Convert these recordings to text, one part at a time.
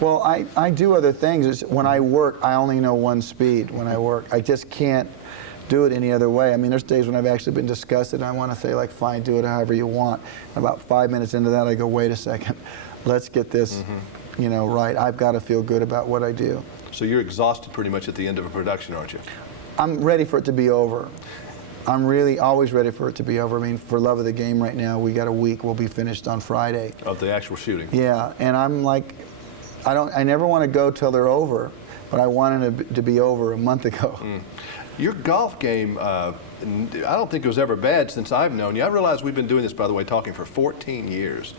Well, I do other things. When I work, I only know one speed when I work. I just can't do it any other way. I mean, there's days when I've actually been disgusted and I want to say, like, fine, do it however you want. And about 5 minutes into that, I go, wait a second, let's get this, you know, right. I've got to feel good about what I do. So you're exhausted pretty much at the end of a production, aren't you? I'm ready for it to be over. I'm really always ready for it to be over. I mean, for Love of the Game right now, we got a week. We'll be finished on Friday. Of the actual shooting? Yeah, and I'm like, I never want to go till they're over, but I wanted it to be over a month ago. Your golf game, I don't think it was ever bad since I've known you. I realize we've been doing this, by the way, talking for 14 years,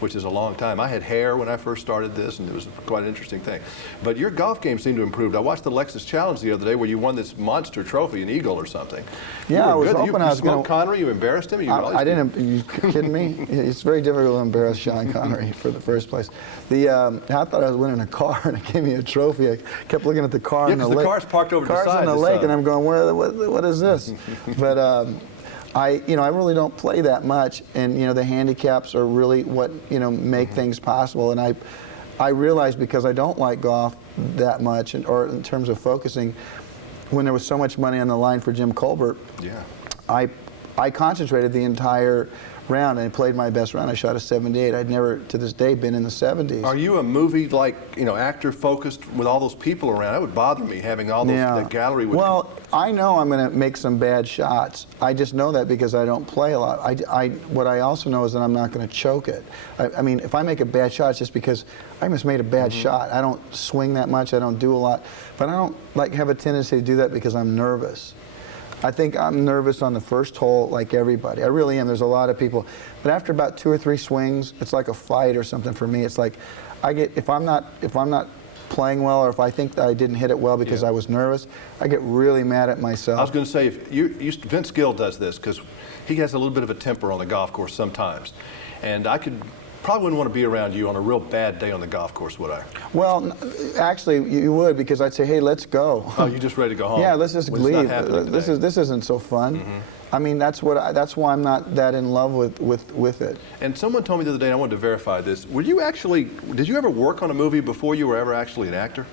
which is a long time. I had hair when I first started this, and it was quite an interesting thing. But your golf game seemed to have improved. I watched the Lexus Challenge the other day where you won this monster trophy, an eagle or something. Yeah, I was hoping I was going to. Connery, you embarrassed him? I didn't. Are you kidding me? It's very difficult to embarrass Sean Connery for the first place. I thought I was winning a car, and it gave me a trophy. I kept looking at the car in the lake. The car's parked over to the side. Car's in the lake, and I'm going, what is this? But I really don't play that much, and the handicaps are really what make things possible. And I realized, because I don't like golf that much, or in terms of focusing, when there was so much money on the line for Jim Colbert, I concentrated the entire round and played my best round. I shot a 78. I'd never, to this day, been in the 70s. Are you a movie actor focused with all those people around? That would bother me, having all those that gallery. Well, I know I'm going to make some bad shots. I just know that because I don't play a lot. What I also know is that I'm not going to choke it. I mean, if I make a bad shot, it's just because I just made a bad shot. I don't swing that much. I don't do a lot, but I don't have a tendency to do that because I'm nervous. I think I'm nervous on the first hole, like everybody. I really am. There's a lot of people, but after about 2 or 3 swings, it's like a fight or something for me. It's like if I'm not playing well, or if I think that I didn't hit it well because I was nervous, I get really mad at myself. I was going to say, Vince Gill does this because he has a little bit of a temper on the golf course sometimes, and probably wouldn't want to be around you on a real bad day on the golf course, would I? Well, actually, you would, because I'd say, hey, let's go. Oh, you just ready to go home? Yeah, let's just leave. This isn't so fun. I mean, that's why I'm not that in love with it. And someone told me the other day, and I wanted to verify this, did you ever work on a movie before you were ever actually an actor?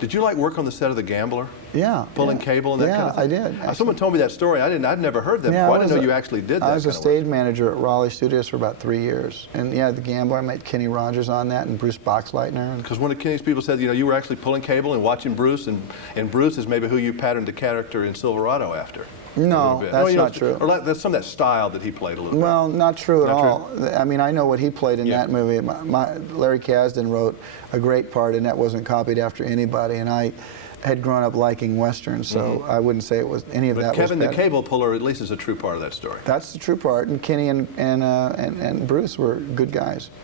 Did you work on the set of The Gambler? Yeah. Pulling cable and that kind of thing? Yeah, I did. Actually. Someone told me that story. I'd never heard that before. I didn't know you actually did that. I was a stage manager at Raleigh Studios for about 3 years. And yeah, The Gambler, I met Kenny Rogers on that, and Bruce Boxleitner. Because one of Kenny's people said, you were actually pulling cable and watching Bruce, and Bruce is maybe who you patterned the character in Silverado after. No, that's not true. Or that's some of that style that he played a little bit. Well, not true at all. I mean, I know what he played in that movie. Larry Kasdan wrote a great part, and that wasn't copied after anybody. And I had grown up liking westerns, so I wouldn't say it was any of that. But Kevin the Cable Puller, at least, is a true part of that story. That's the true part, and Kenny and Bruce were good guys.